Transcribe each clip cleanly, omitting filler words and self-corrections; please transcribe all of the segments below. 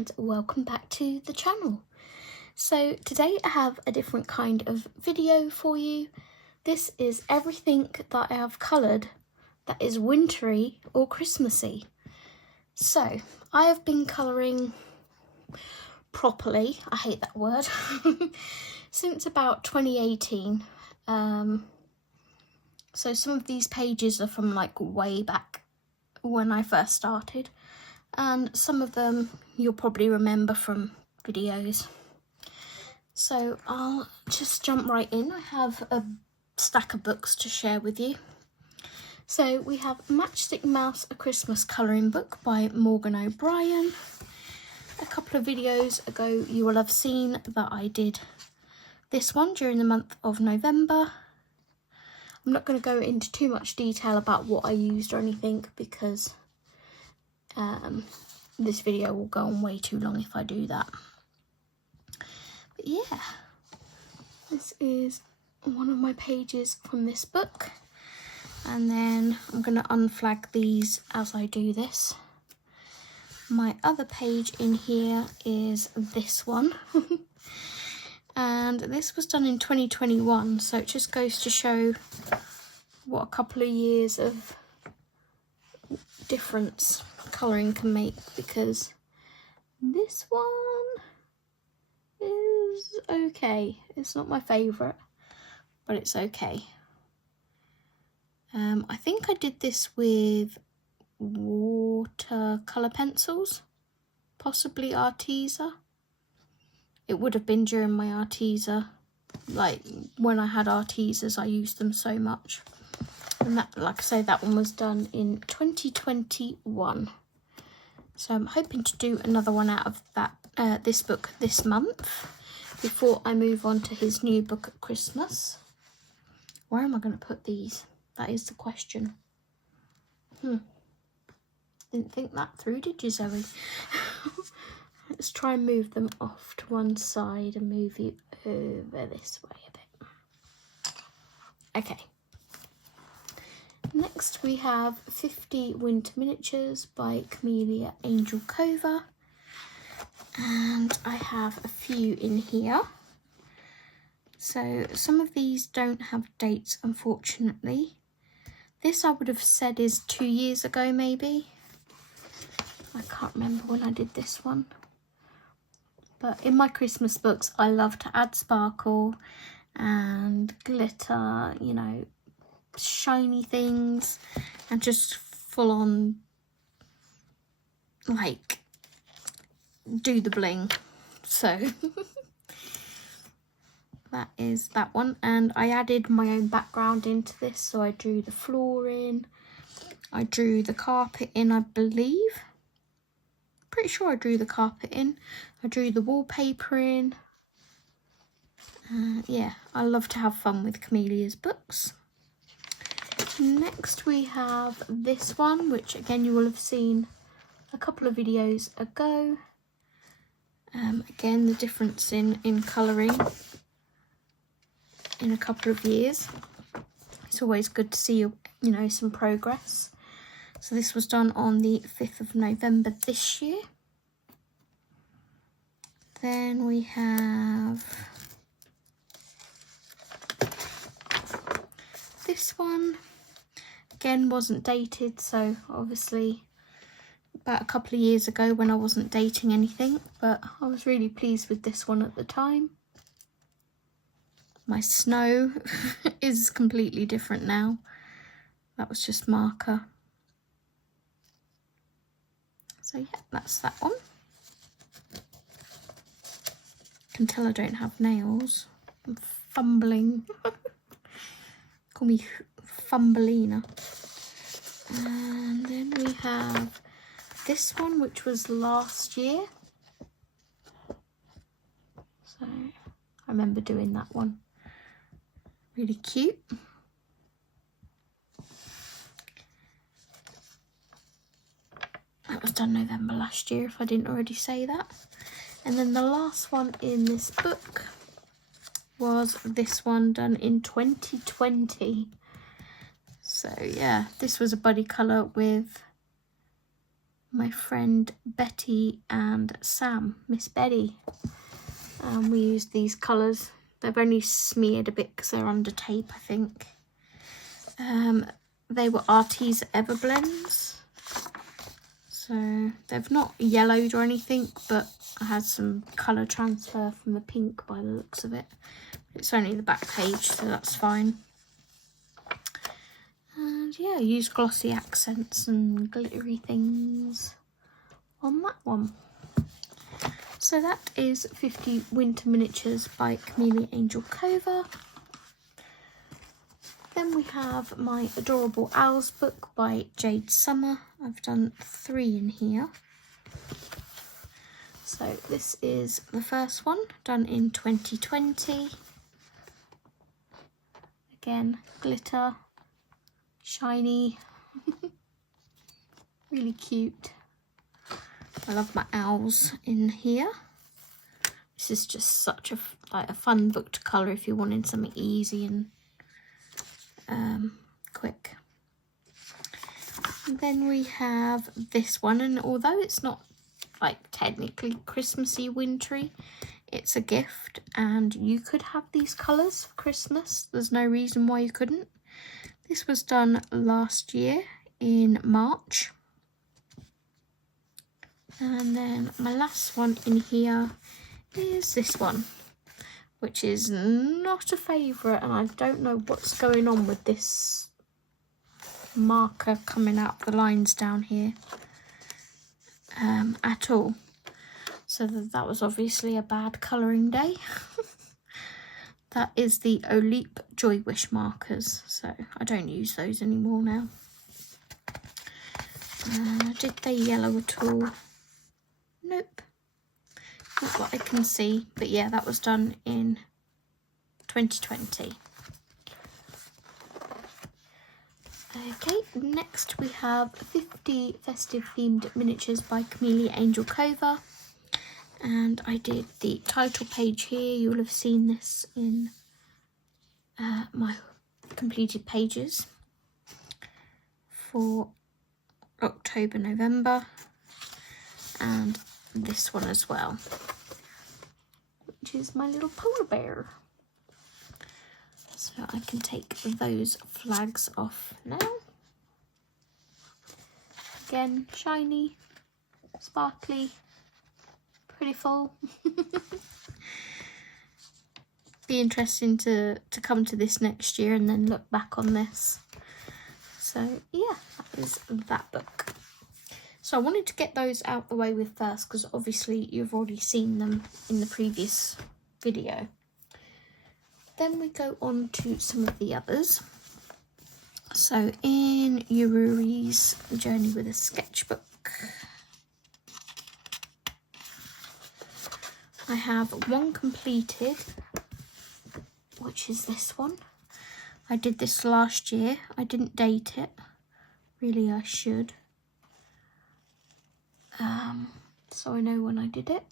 and welcome back to the channel. So today I have a different kind of video for you. This is everything that I have coloured that is wintry or Christmassy. So I have been colouring properly, I hate that word, since about 2018. So some of these pages are from like way back when I first started, and some of them you'll probably remember from videos. So I'll just jump right in. I have a stack of books to share with you. So we have Matchstick Mouse, A Christmas Colouring Book by Morgan O'Brien. A couple of videos ago you will have seen that I did this one during the month of November. I'm not going to go into too much detail about what I used or anything because this video will go on way too long if I do that. But yeah, this is one of my pages from this book, and then I'm going to unflag these as I do this. My other page in here is this one. And this was done in 2021, so it just goes to show what a couple of years of difference colouring can make, because this one is okay. It's not my favourite, but it's okay. I think I did this with watercolour pencils, possibly Arteza. It would have been during my Arteza, like when I had Artezas I used them so much. And that, like I say, that one was done in 2021. So I'm hoping to do another one out of that this book this month before I move on to his new book at Christmas. Where am I going to put these? That is the question. Didn't think that through, did you, Zoe? Let's try and move them off to one side and move you over this way a bit. Okay. Next we have 50 Winter Miniatures by Camellia Angel Cova. And I have a few in here. So some of these don't have dates, unfortunately. This I would have said is 2 years ago maybe. I can't remember when I did this one. But in my Christmas books, I love to add sparkle and glitter, you know, shiny things, and just full on, like, do the bling. So that is that one. And I added my own background into this. So I drew the floor in. I drew the carpet in, I believe. Pretty sure I drew the carpet in. I drew the wallpaper in. Yeah, I love to have fun with Camellia's books. Next we have this one, which again you will have seen a couple of videos ago. Again, the difference in colouring in a couple of years. It's always good to see, you know, some progress. So this was done on the 5th of November this year. Then we have this one. Again, wasn't dated, so obviously about a couple of years ago when I wasn't dating anything, but I was really pleased with this one at the time. My snow is completely different now. That was just marker. So yeah, that's that one. You can tell I don't have nails. I'm fumbling. Call me Fumbelina. And then we have this one, which was last year. So I remember doing that one. Really cute. That was done November last year, if I didn't already say that. And then the last one in this book was this one, done in 2020. So yeah, this was a buddy colour with my friend Betty and Sam, Miss Betty. We used these colours. They've only smeared a bit because they're under tape, I think. They were Artie's Everblends. So they've not yellowed or anything, but I had some colour transfer from the pink by the looks of it. It's only the back page, so that's fine. And yeah, I used glossy accents and glittery things on that one. So that is 50 Winter Miniatures by Camellia Angel Cova. Then we have my Adorable Owls book by Jade Summer. I've done 3 in here. So this is the first one, done in 2020. Again, glitter, shiny, really cute. I love my owls in here. This is just such a fun book to colour if you're wanting something easy and quick. And then we have this one, and although it's not like technically Christmassy wintry, it's a gift, and you could have these colours for Christmas. There's no reason why you couldn't. This was done last year in March. And then my last one in here is this one, which is not a favourite, and I don't know what's going on with this marker coming out the lines down here at all. So that was obviously a bad colouring day. That is the Olip Joy Wish markers, so I don't use those anymore now. Did they yellow at all? Nope, not what I can see, but yeah, that was done in 2020. Okay, next we have 50 festive themed miniatures by Camellia Angel Cova, and I did the title page here. You'll have seen this in my completed pages for October, November, and this one as well, which is my little polar bear. So I can take those flags off now. Again, shiny, sparkly, pretty full. Be interesting to come to this next year and then look back on this. So yeah, that is that book. So I wanted to get those out the way with first, because obviously you've already seen them in the previous video. Then we go on to some of the others. So in Yururi's Journey with a Sketchbook, I have one completed, which is this one. I did this last year. I didn't date it. Really, I should. So I know when I did it.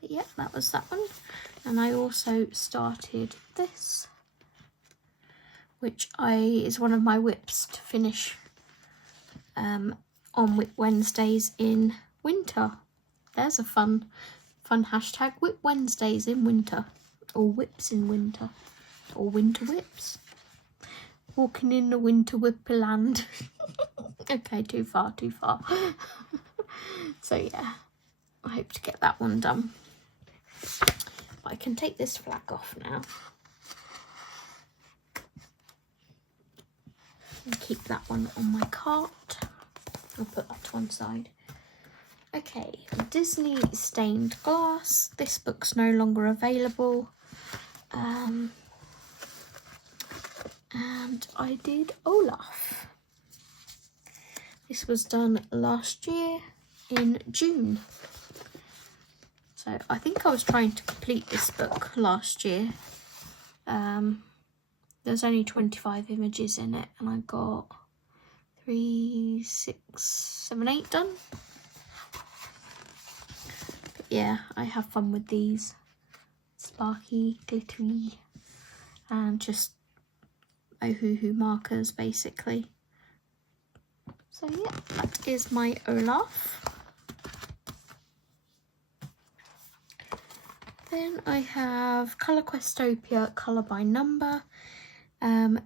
But yeah, that was that one. And I also started this, which is one of my whips to finish on Whip Wednesdays in winter. There's a fun hashtag, Whip Wednesdays in winter, or whips in winter, or winter whips. Walking in the winter whipperland. Okay, too far. So yeah, I hope to get that one done. But I can take this flag off now and keep that one on my cart. I'll put that to one side. Okay, Disney Stained Glass. This book's no longer available. And I did Olaf. This was done last year in June. So I think I was trying to complete this book last year. There's only 25 images in it, and I got 3, 6, 7, 8 done. But yeah, I have fun with these. Sparky, glittery, and just Ohuhu markers basically. So yeah, that is my Olaf. Then I have Colourquestopia Colour by Number.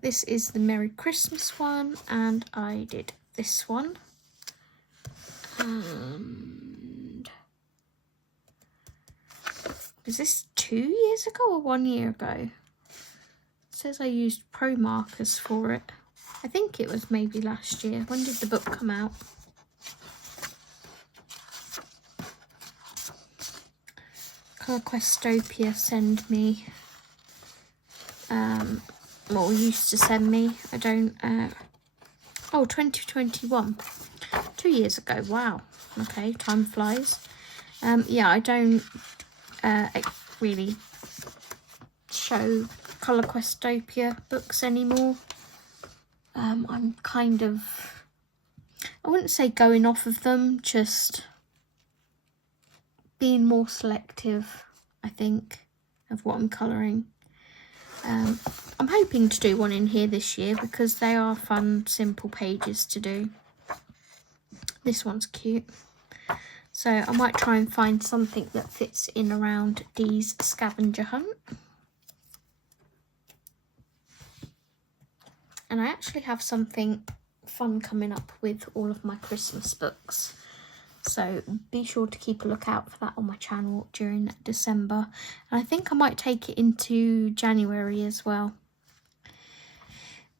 This is the Merry Christmas one, and I did this one. And was this 2 years ago or 1 year ago? It says I used pro markers for it. I think it was maybe last year. When did the book come out? Colourquestopia send me, well, used to send me, I don't, oh, 2021, 2 years ago, wow, okay, time flies. Yeah, I don't really show Colourquestopia books anymore. I'm kind of, I wouldn't say going off of them, just being more selective, I think, of what I'm colouring. I'm hoping to do one in here this year because they are fun, simple pages to do. This one's cute. So I might try and find something that fits in around Dee's scavenger hunt. And I actually have something fun coming up with all of my Christmas books. So be sure to keep a lookout for that on my channel during December. And I think I might take it into January as well.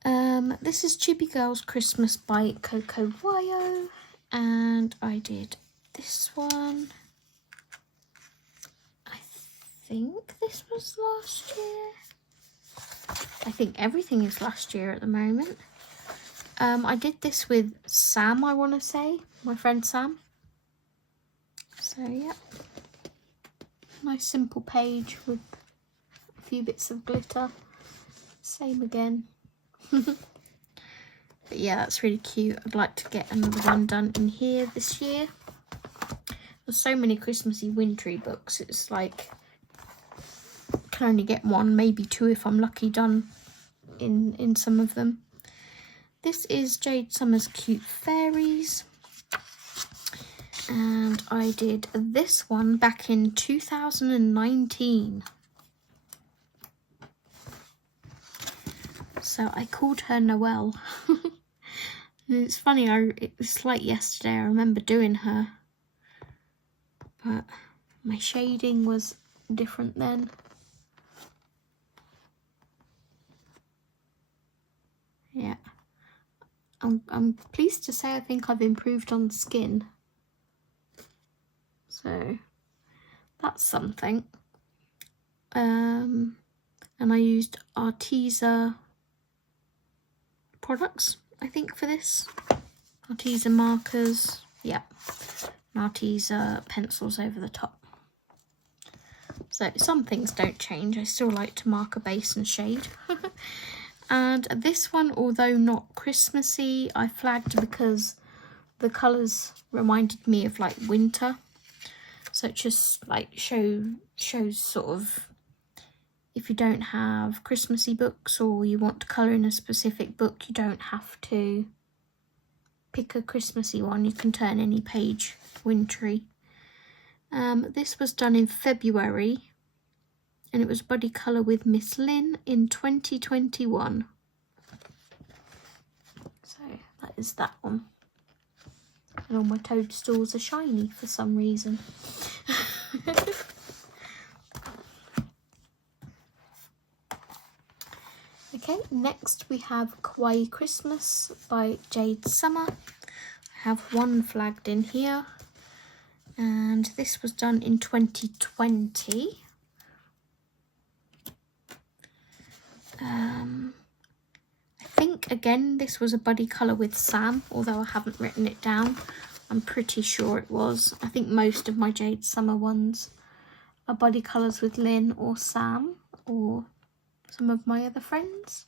This is Chibi Girl's Christmas by Coco Wayo. And I did this one. I think this was last year. I think everything is last year at the moment. I did this with Sam, I want to say. My friend Sam. So yeah, nice simple page with a few bits of glitter, same again. But yeah, that's really cute. I'd like to get another one done in here this year. There's so many Christmassy wintry books, it's like I can only get one, maybe two if I'm lucky, done in some of them. This is Jade Summer's Cute Fairies. And I did this one back in 2019. So I called her Noelle. It's funny, it was like yesterday, I remember doing her. But my shading was different then. Yeah. I'm pleased to say I think I've improved on the skin. So that's something. And I used Arteza products, I think, for this. Arteza markers, yeah. And Arteza pencils over the top. So some things don't change. I still like to mark a base and shade. And this one, although not Christmassy, I flagged because the colours reminded me of like winter. So it just like shows sort of, if you don't have Christmassy books or you want to colour in a specific book, you don't have to pick a Christmassy one. You can turn any page wintry. This was done in February and it was buddy colour with Miss Lynn in 2021. So that is that one. And all my toadstools are shiny for some reason. Okay, next we have Kawaii Christmas by Jade Summer. I have one flagged in here. And this was done in 2020. I think, again, this was a buddy colour with Sam, although I haven't written it down. I'm pretty sure it was. I think most of my Jade Summer ones are buddy colours with Lynn or Sam or some of my other friends.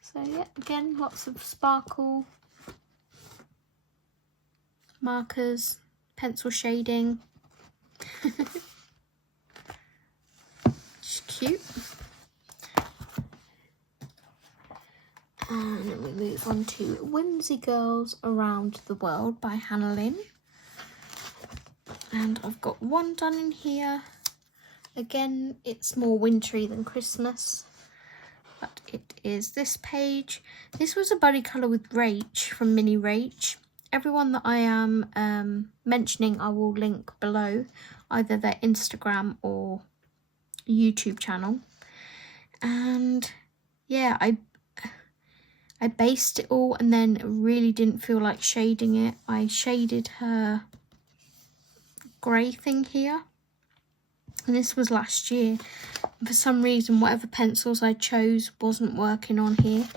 So yeah, again, lots of sparkle, markers, pencil shading. Just cute. And then we move on to Whimsy Girls Around the World by Hannah Lynn. And I've got one done in here. Again, it's more wintry than Christmas, but it is this page. This was a buddy colour with Rach from Mini Rach. Everyone that I am mentioning, I will link below, either their Instagram or YouTube channel. And yeah, I based it all and then really didn't feel like shading it. I shaded her grey thing here, and this was last year. For some reason, whatever pencils I chose wasn't working on here,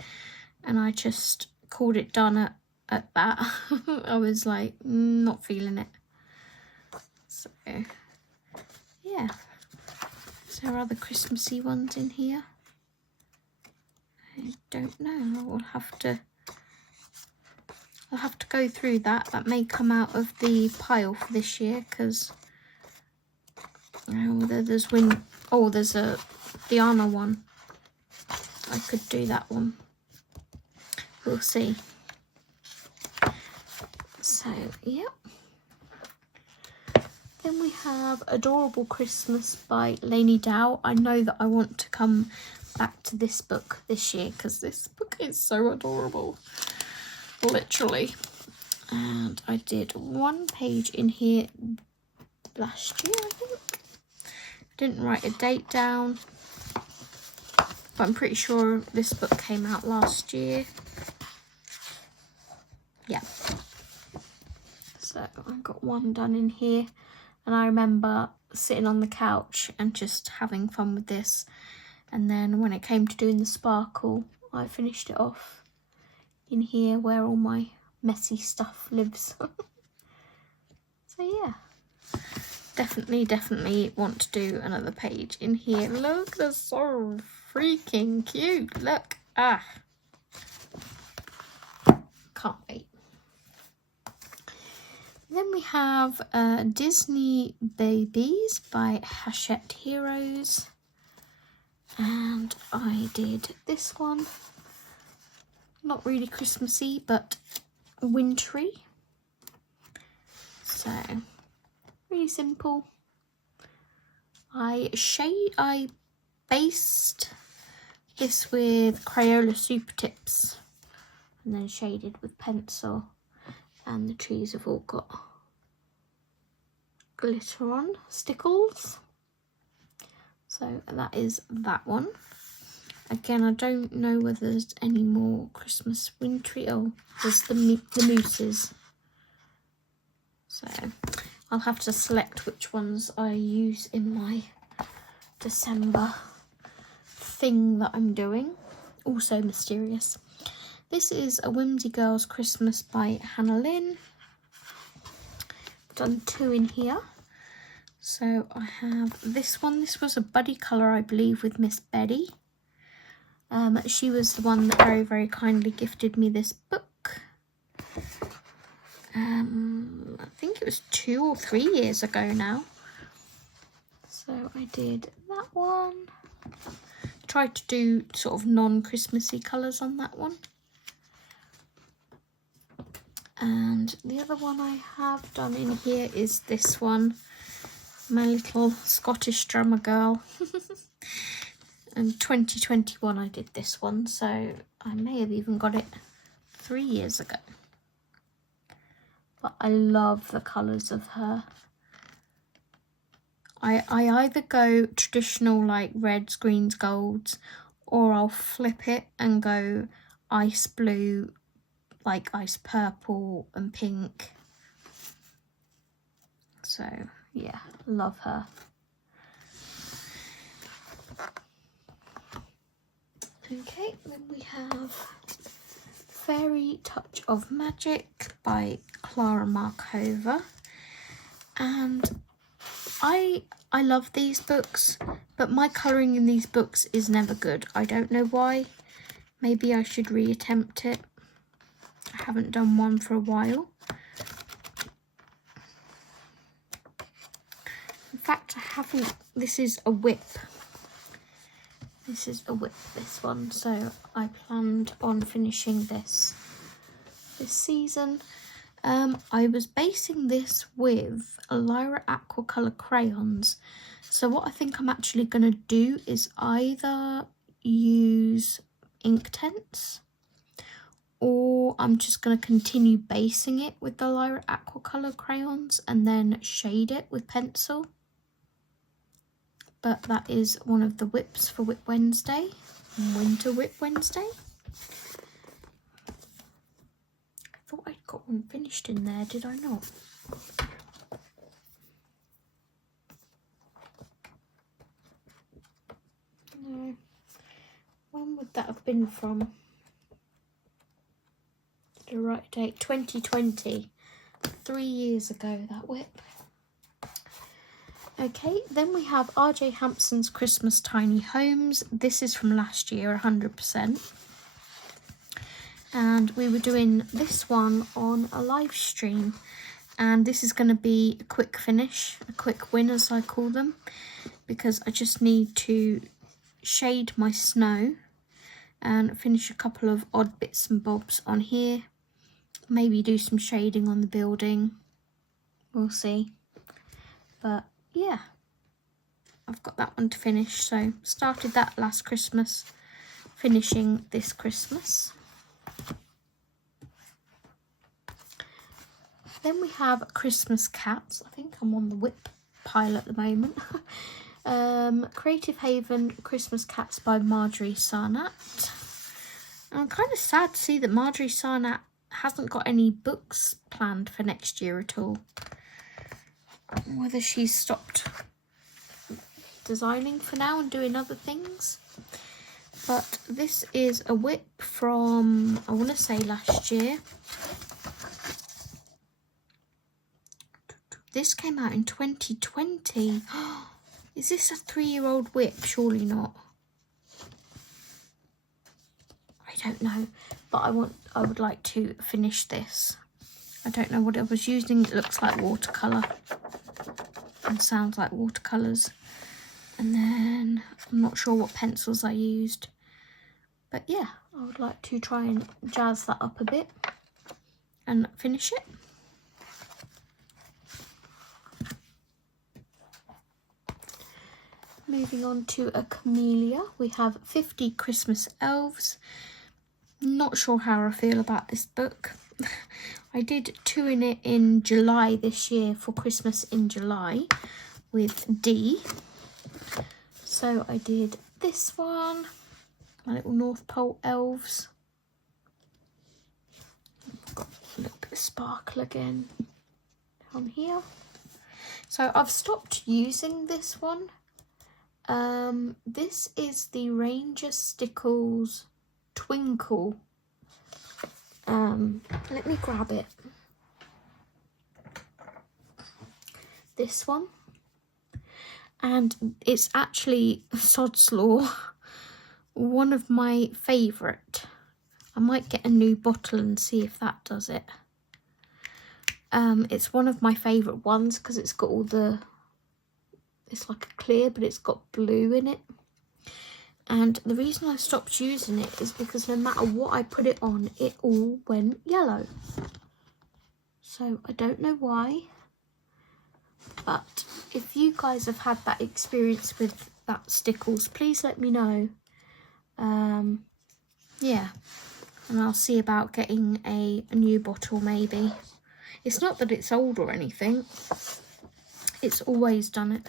and I just called it done at that. I was like, not feeling it. So yeah, is there other Christmassy ones in here? I don't know. I'll have to go through that. That may come out of the pile for this year, because there's there's a Diana one. I could do that one. We'll see. So yeah. Then we have Adorable Christmas by Lainey Dow. I know that I want to come back to this book this year because this book is so adorable, literally. And I did one page in here last year, I think. I didn't write a date down, but I'm pretty sure this book came out last year. Yeah. So I got one done in here, and I remember sitting on the couch and just having fun with this. And then when it came to doing the sparkle, I finished it off in here where all my messy stuff lives. So yeah, definitely want to do another page in here. Look, they're so freaking cute. Look, can't wait. Then we have Disney Babies by Hachette Heroes. And I did this one. Not really Christmassy, but wintry. So, really simple. I based this with Crayola Super Tips and then shaded with pencil, and the trees have all got glitter on, stickles. So that is that one. Again, I don't know whether there's any more Christmas wintry. Oh, there's the mooses. So I'll have to select which ones I use in my December thing that I'm doing. Also mysterious. This is A Whimsy Girls Christmas by Hannah Lynn. I've done two in here. So I have this one. This was a buddy colour, I believe, with Miss Betty. She was the one that very kindly gifted me this book. I think it was 2 or 3 years ago now. So I did that one. Tried to do sort of non-Christmassy colours on that one. And the other one I have done in here is this one. My little Scottish drummer girl. And 2021 I did this one, so I may have even got it 3 years ago. But I love the colours of her. I either go traditional like reds, greens, golds, or I'll flip it and go ice blue, like ice purple and pink. So yeah, love her. Okay, then we have Fairy Touch of Magic by Clara Markova. And I love these books, but my colouring in these books is never good. I don't know why. Maybe I should reattempt it. I haven't done one for a while. In fact, I haven't. This is a whip. This is a whip, this one, so I planned on finishing this season. I was basing this with Lyra Aquacolor crayons. So what I think I'm actually going to do is either use Inktense, or I'm just going to continue basing it with the Lyra Aquacolor crayons and then shade it with pencil. But that is one of the whips for Whip Wednesday, Winter Whip Wednesday. I thought I'd got one finished in there, did I not? No. When would that have been from? The right date, 2020. 3 years ago, that whip. Okay, then we have RJ Hampson's Christmas Tiny Homes. This is from last year, 100%. And we were doing this one on a live stream. And this is going to be a quick finish, a quick win as I call them. Because I just need to shade my snow and finish a couple of odd bits and bobs on here. Maybe do some shading on the building. We'll see. But yeah, I've got that one to finish. So started that last Christmas, finishing this Christmas. Then we have Christmas Cats. I think I'm on the whip pile at the moment. Creative Haven Christmas Cats by Marjorie Sarnat. I'm kind of sad to see that Marjorie Sarnat hasn't got any books planned for next year at all. Whether she's stopped designing for now and doing other things. But this is a whip from, I want to say last year. This came out in 2020. Is this a 3-year-old whip? Surely not. I don't know, but I would like to finish this. I don't know what I was using. It looks like watercolour and sounds like watercolours. And then I'm not sure what pencils I used. But yeah, I would like to try and jazz that up a bit and finish it. Moving on to a camellia, we have 50 Christmas Elves. Not sure how I feel about this book. I did 2 in it in July this year for Christmas in July with D. So I did this one, my little North Pole Elves. Got a little bit of sparkle again down here. So I've stopped using this one. This is the Ranger Stickles Twinkle. Let me grab it. This one. And it's actually, sod's law, one of my favourite. I might get a new bottle and see if that does it. It's one of my favourite ones because it's got all the, it's like a clear, but it's got blue in it. And the reason I stopped using it is because no matter what I put it on, it all went yellow. So I don't know why. But if you guys have had that experience with that Stickles, please let me know. Yeah. And I'll see about getting a new bottle maybe. It's not that it's old or anything. It's always done it.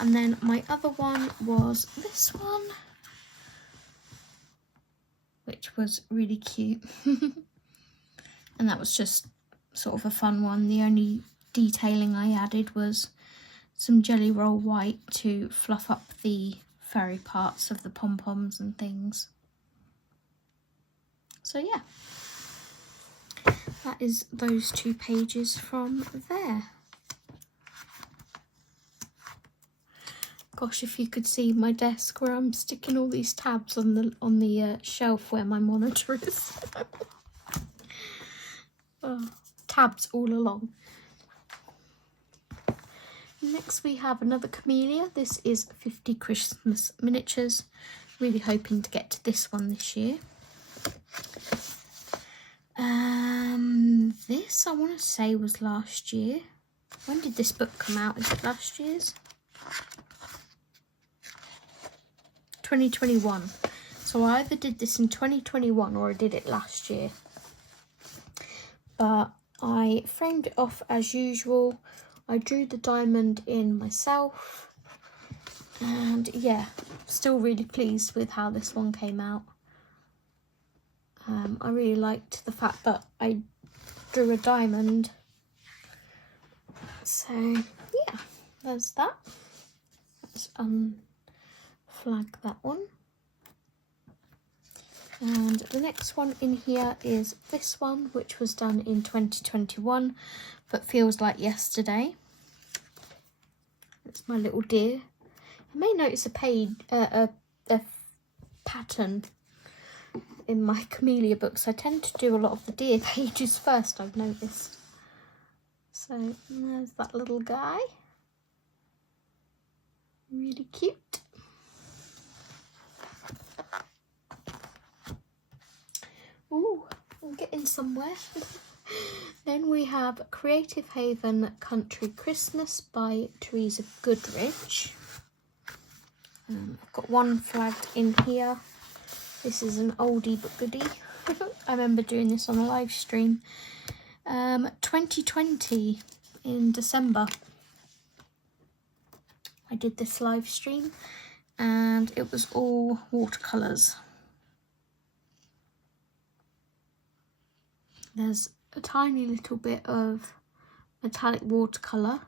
And then my other one was this one, which was really cute. And that was just sort of a fun one. The only detailing I added was some Jelly Roll White to fluff up the furry parts of the pom-poms and things. So yeah, that is those 2 pages from there. Gosh, if you could see my desk where I'm sticking all these tabs on the shelf where my monitor is. Tabs all along. Next we have another camellia. This is 50 Christmas miniatures. Really hoping to get to this one this year. This I want to say was last year. When did this book come out? Is it last year's? 2021. So I either did this in 2021 or I did it last year. But I framed it off as usual. I drew the diamond in myself. And yeah, still really pleased with how this one came out. I really liked the fact that I drew a diamond. So yeah, there's that. Let's unflag that one. And the next one in here is this one, which was done in 2021, but feels like yesterday. It's my little deer. I may notice a pattern in my camellia books. I tend to do a lot of the deer pages first, I've noticed. So there's that little guy. Really cute. Ooh, I'm getting somewhere. Then we have Creative Haven Country Christmas by Teresa Goodrich. I've got one flagged in here. This is an oldie but goodie. I remember doing this on a live stream. 2020 in December. I did this live stream and it was all watercolours. There's a tiny little bit of metallic watercolour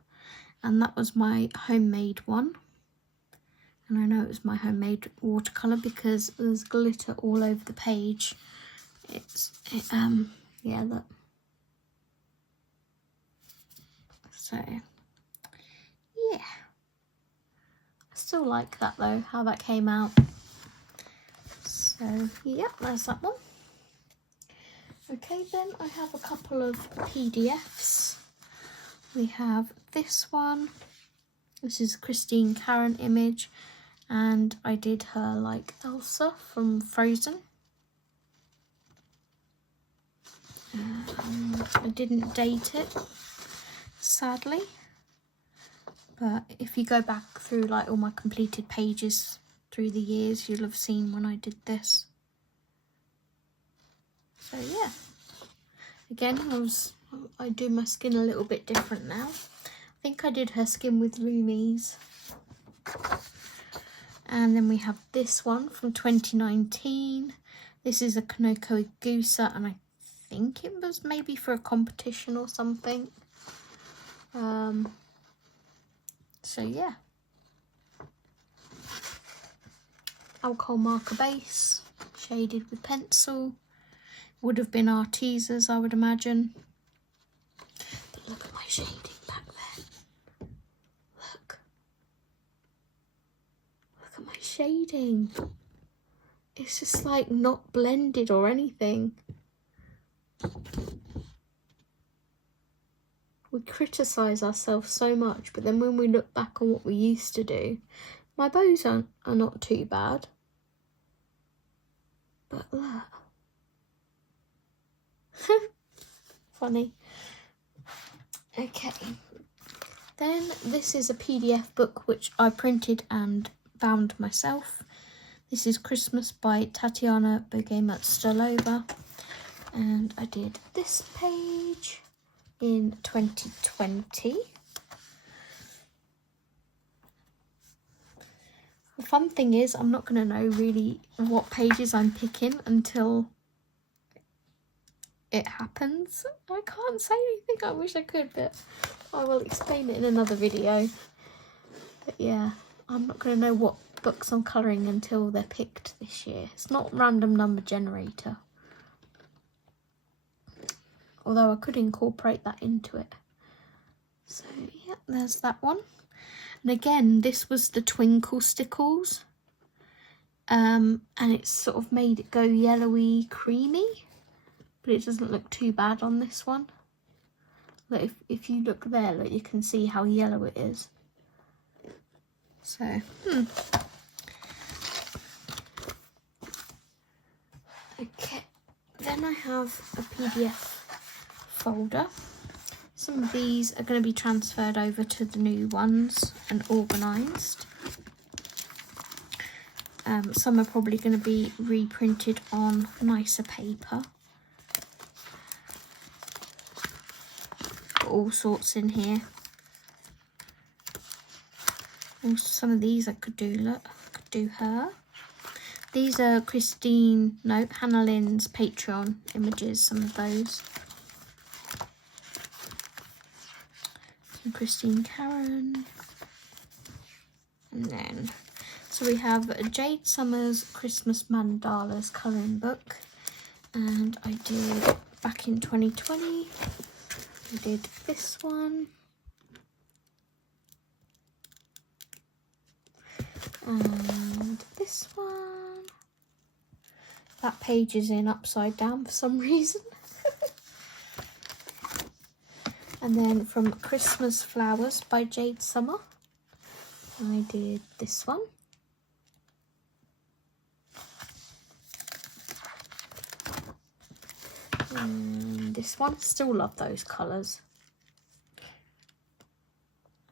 and that was my homemade one. And I know it was my homemade watercolour because there's glitter all over the page. Yeah, that. So, yeah. I still like that though, how that came out. So, yeah, there's that one. Okay, then I have a couple of PDFs. We have this one. This is Christine Karen image. And I did her like Elsa from Frozen. I didn't date it, sadly. But if you go back through like all my completed pages through the years, you'll have seen when I did this. So yeah. Again, I do my skin a little bit different now. I think I did her skin with Loomies. And then we have this one from 2019. This is a Kanoko Igusa, and I think it was maybe for a competition or something. So yeah. Alcohol marker base, shaded with pencil. Would have been Artesa's, I would imagine. But look at my shading back there. Look. Look at my shading. It's just like not blended or anything. We criticise ourselves so much, but then when we look back on what we used to do, my bows are not too bad. But look. Funny. Okay. Then this is a PDF book which I printed and bound myself. This is Christmas by Tatiana Bogema-Stolova. And I did this page in 2020. The fun thing is I'm not going to know really what pages I'm picking until it happens. I can't say anything, I wish I could, but I will explain it in another video. But yeah, I'm not going to know what books I'm colouring until they're picked this year. It's not random number generator. Although I could incorporate that into it. So yeah, there's that one. And again, this was the Twinkle Stickles. And it's sort of made it go yellowy, creamy. But it doesn't look too bad on this one. Look, if you look there, look, you can see how yellow it is. So, okay, then I have a PDF folder. Some of these are going to be transferred over to the new ones and organised. Some are probably going to be reprinted on nicer paper. Got all sorts in here. Also, some of these I could do, look, I could do her. These are Hannah Lynn's Patreon images, some of those. Some Christine Karen. And then, so we have Jade Summers Christmas Mandalas colouring book. And I did, back in 2020, I did this one. And this one. That page is in upside down for some reason. And then from Christmas Flowers by Jade Summer, I did this one. And this one. Still love those colours. I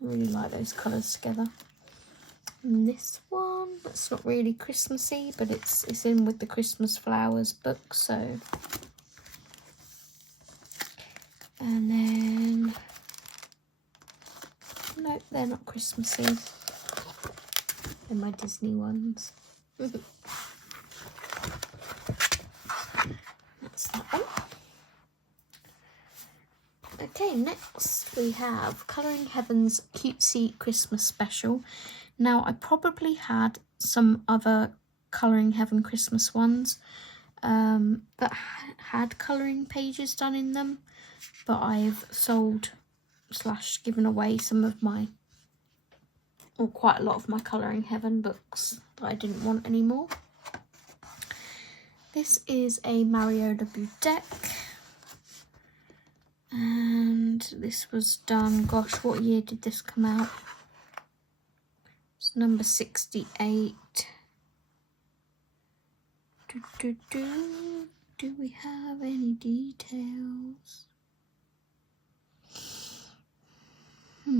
really like those colours together. And this one, that's not really Christmassy, but it's in with the Christmas Flowers book, so. And then, no, they're not Christmassy. They're my Disney ones. That's that one. Okay, next we have Colouring Heaven's Cutesy Christmas Special. Now, I probably had some other Colouring Heaven Christmas ones that had colouring pages done in them, but I've sold / given away some of my, or quite a lot of my Colouring Heaven books that I didn't want anymore. This is a Mariola Budek, and this was done, gosh, what year did this come out? It's number 68. Do we have any details? I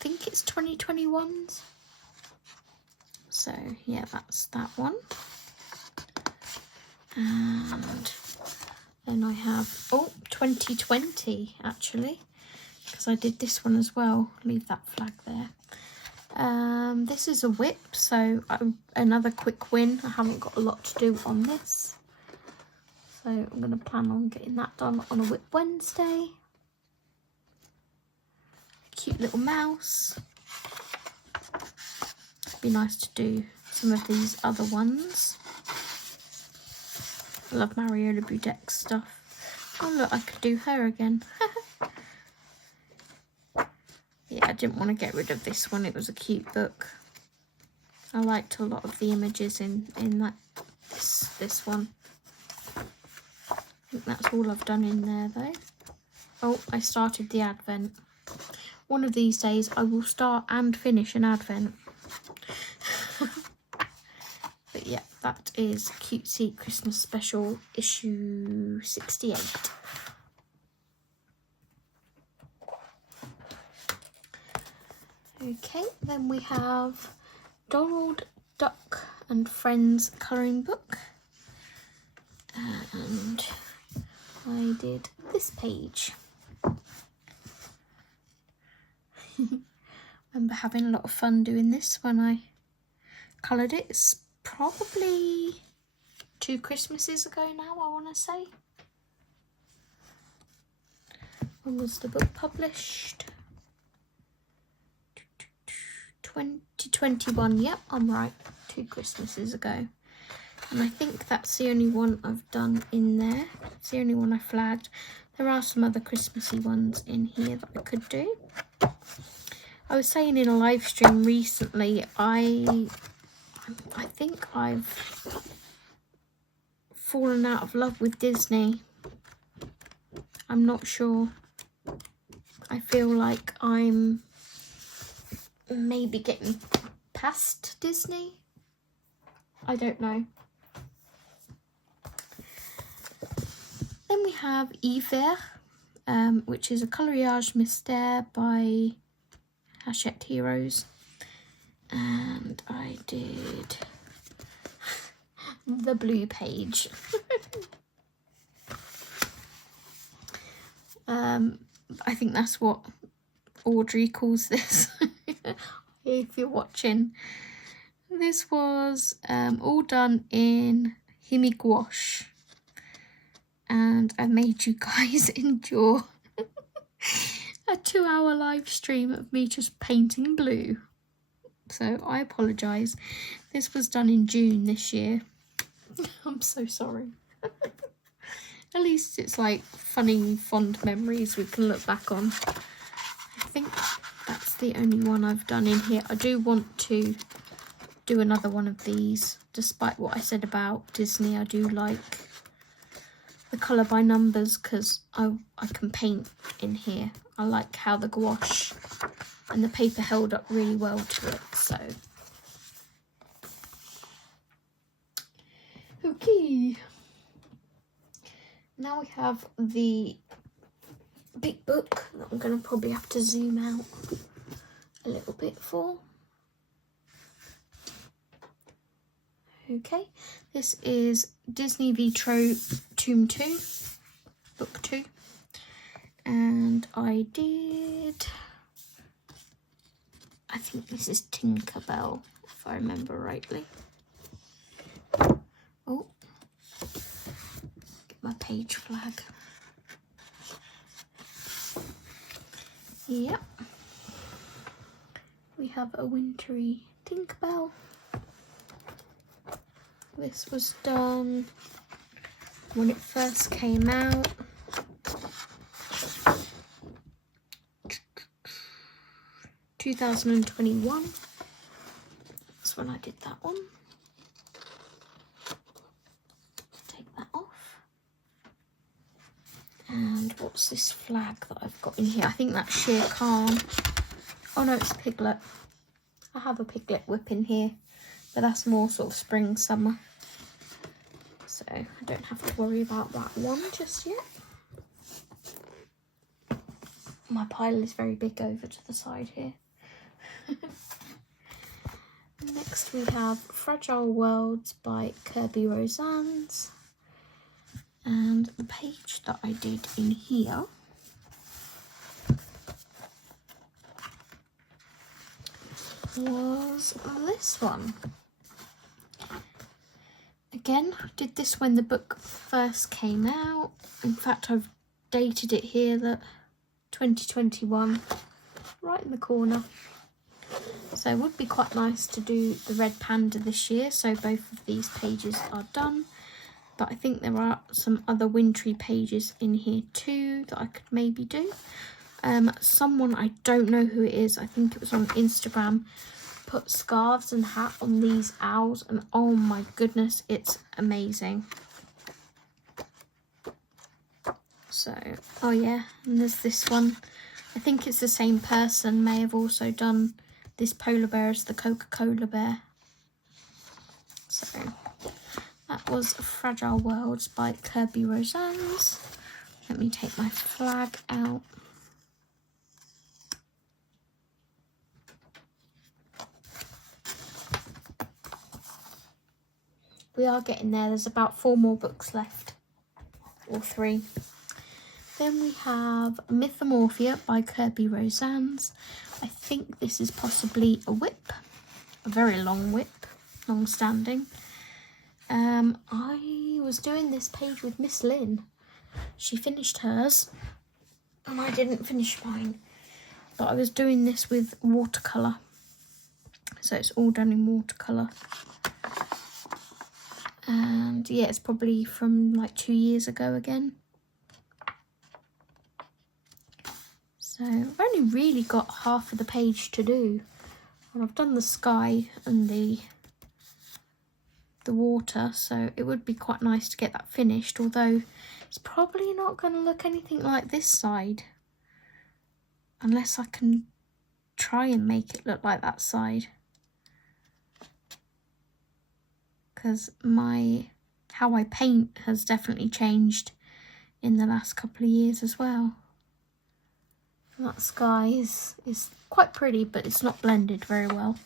think it's 2021's. So yeah, that's that one. And then I have 2020 actually, because I did this one as well. Leave that flag there. This is a whip, so another quick win. I haven't got a lot to do on this, so I'm going to plan on getting that done on a Whip Wednesday. Cute little mouse. Be nice to do some of these other ones. I love Mariola Budek stuff. Oh look, I could do her again. Yeah, I didn't want to get rid of this one. It was a cute book. I liked a lot of the images in this one. I think that's all I've done in there though. Oh, I started the Advent. One of these days I will start and finish an Advent. But yeah, that is Cutesy Christmas Special issue 68. Okay, then we have Donald Duck and Friends colouring book. And I did this page. Remember having a lot of fun doing this when I coloured it. It's probably 2 Christmases ago now, I want to say. When was the book published? 2021, yep, I'm right. 2 Christmases ago. And I think that's the only one I've done in there. It's the only one I flagged. There are some other Christmassy ones in here that I could do. I was saying in a live stream recently, I'm I think I've fallen out of love with Disney. I'm not sure. I feel like I'm maybe getting past Disney. I don't know. Then we have Hiver, which is a coloriage mystère by Hachette Heroes. And I did the blue page. I think that's what Audrey calls this. If you're watching. This was all done in Himi gouache. And I made you guys endure a 2-hour live stream of me just painting blue. So I apologise. This was done in June this year. I'm so sorry. At least it's like funny, fond memories we can look back on. I think that's the only one I've done in here. I do want to do another one of these. Despite what I said about Disney, I do like the colour by numbers because I can paint in here. I like how the gouache and the paper held up really well to it. So, okay. Now we have the big book that I'm going to probably have to zoom out a little bit for. Okay, this is Disney Vitro Tomb 2, Book 2. And I think this is Tinkerbell, if I remember rightly. Oh, get my page flag. Yep. We have a wintry Tinkerbell. This was done when it first came out. 2021. That's when I did that one. Take that off. And what's this flag that I've got in here? I think that's Shere Khan. Oh no, it's Piglet. I have a Piglet whip in here, but that's more sort of spring, summer. So I don't have to worry about that one just yet. My pile is very big over to the side here. Next we have Fragile Worlds by Kirby Rosannes. And the page that I did in here was this one. Again, I did this when the book first came out. In fact, I've dated it here, that 2021, right in the corner. So it would be quite nice to do the Red Panda this year, so both of these pages are done. But I think there are some other wintry pages in here too that I could maybe do. Someone, I don't know who it is, I think it was on Instagram, put scarves and hat on these owls, and oh my goodness, it's amazing. So, oh yeah, and there's this one. I think it's the same person, may have also done this polar bear as the Coca-Cola bear. So that was Fragile Worlds by Kirby Rosannes. Let me take my flag out. We are getting there. There's about 4 more books left, or 3. Then we have Mythomorphia by Kirby Rosannes. I think this is possibly a whip, a very long whip, long standing. I was doing this page with Miss Lynn. She finished hers and I didn't finish mine, but I was doing this with watercolour. So it's all done in watercolour. And yeah, it's probably from like 2 years ago again. So I've only really got half of the page to do. And I've done the sky and the the water, so it would be quite nice to get that finished, although it's probably not going to look anything like this side unless I can try and make it look like that side, because how I paint has definitely changed in the last couple of years as well. And that sky is quite pretty, but it's not blended very well.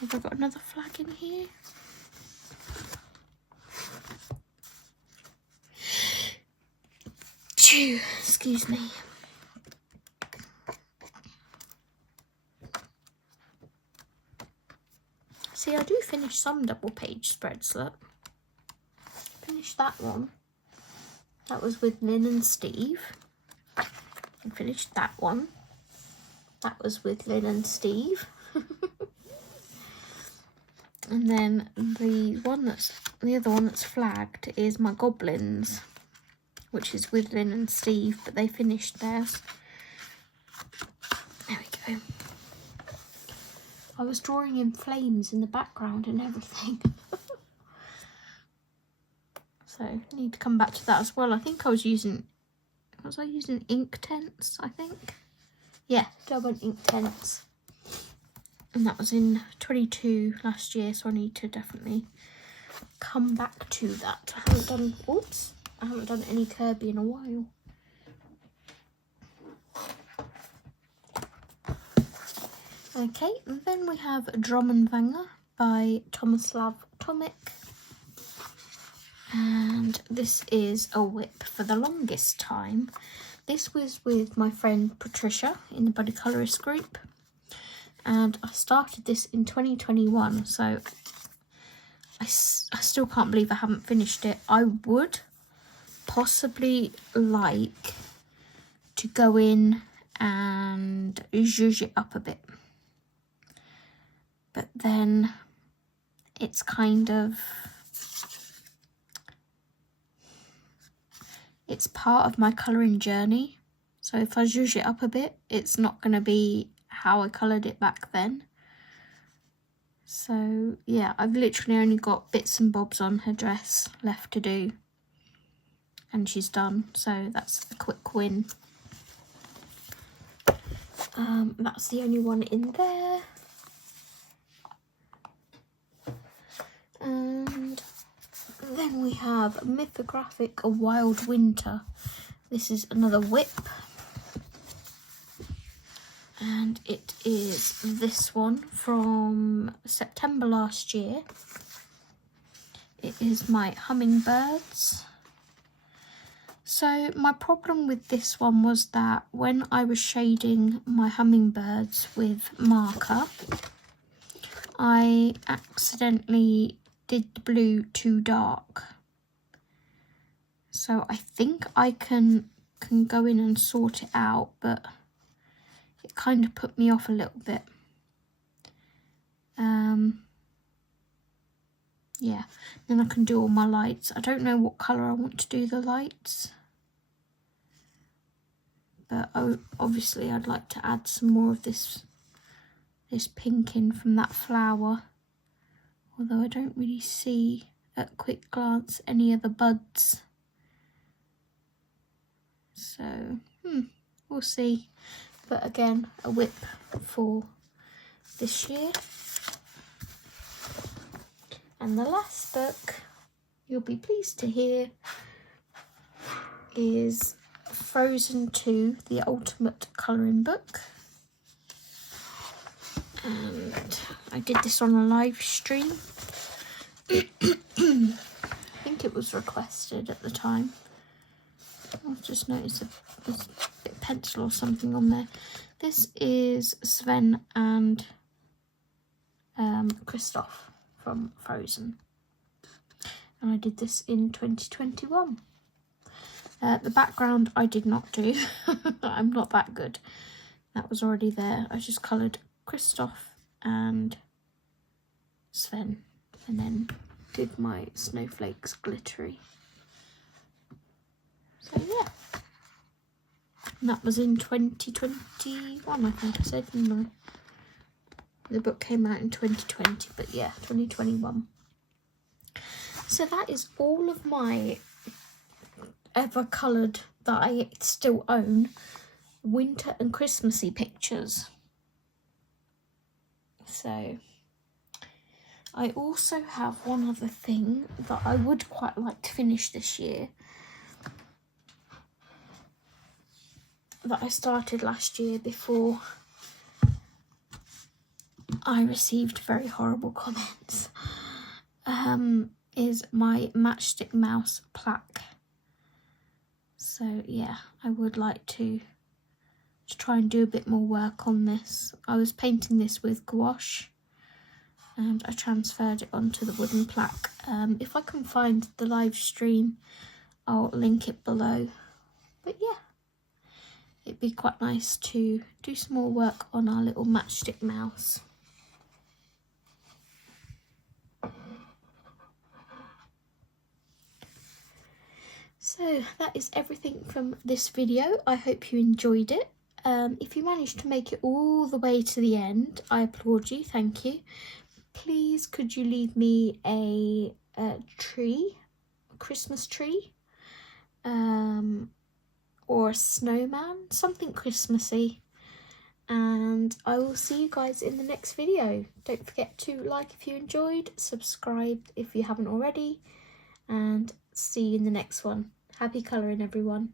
Have I got another flag in here? Phew, excuse me. See, I do finish some double page spreads, look. Finished that one. That was with Lynn and Steve. And finished that one. That was with Lynn and Steve. And then the other one that's flagged is my goblins, which is with Lynn and Steve, but they finished theirs. There we go. I was drawing in flames in the background and everything. So I need to come back to that as well. I think I was using ink tents, I think. Yeah, double ink tents. And that was in 22 last year, so I need to definitely come back to that. I haven't done any Kirby in a while. Okay, and then we have Dragonquester by Tomislav Tomic. And this is a whip for the longest time. This was with my friend Patricia in the Buddy Colorist group. And I started this in 2021, so I still can't believe I haven't finished it. I would possibly like to go in and zhuzh it up a bit. But then it's kind of... it's part of my colouring journey. So if I zhuzh it up a bit, it's not going to be how I coloured it back then. So yeah, I've literally only got bits and bobs on her dress left to do. And she's done, so that's a quick win. That's the only one in there. And then we have Mythographic A Wild Winter. This is another whip. And it is this one from September last year. It is my hummingbirds. So my problem with this one was that when I was shading my hummingbirds with marker, I accidentally did the blue too dark. So I think I can go in and sort it out, but it kind of put me off a little bit. Yeah, then I can do all my lights. I don't know what colour I want to do the lights. But obviously I'd like to add some more of this pink in from that flower. Although I don't really see at quick glance any of the buds. So, we'll see. But again, a whip for this year. And the last book, you'll be pleased to hear, is Frozen 2, the ultimate colouring book. And I did this on a live stream. I think it was requested at the time. I've just noticed there's a bit of pencil or something on there. This is Sven and Kristoff from Frozen. And I did this in 2021. The background I did not do. I'm not that good. That was already there. I just coloured Kristoff and Sven and then did my snowflakes glittery. So yeah. And that was in 2021, I think I said, didn't The book came out in 2020, but yeah, 2021. So that is all of my ever coloured, that I still own, winter and Christmassy pictures. So I also have one other thing that I would quite like to finish this year, that I started last year before I received very horrible comments, is my matchstick mouse plaque. So yeah, I would like to try and do a bit more work on this. I was painting this with gouache and I transferred it onto the wooden plaque. If I can find the live stream, I'll link it below. But yeah, it'd be quite nice to do some more work on our little matchstick mouse. So that is everything from this video. I hope you enjoyed it. If you managed to make it all the way to the end, I applaud you, thank you. Please could you leave me a tree, a Christmas tree, or a snowman, something Christmassy. And I will see you guys in the next video. Don't forget to like if you enjoyed, subscribe if you haven't already, and see you in the next one. Happy colouring, everyone.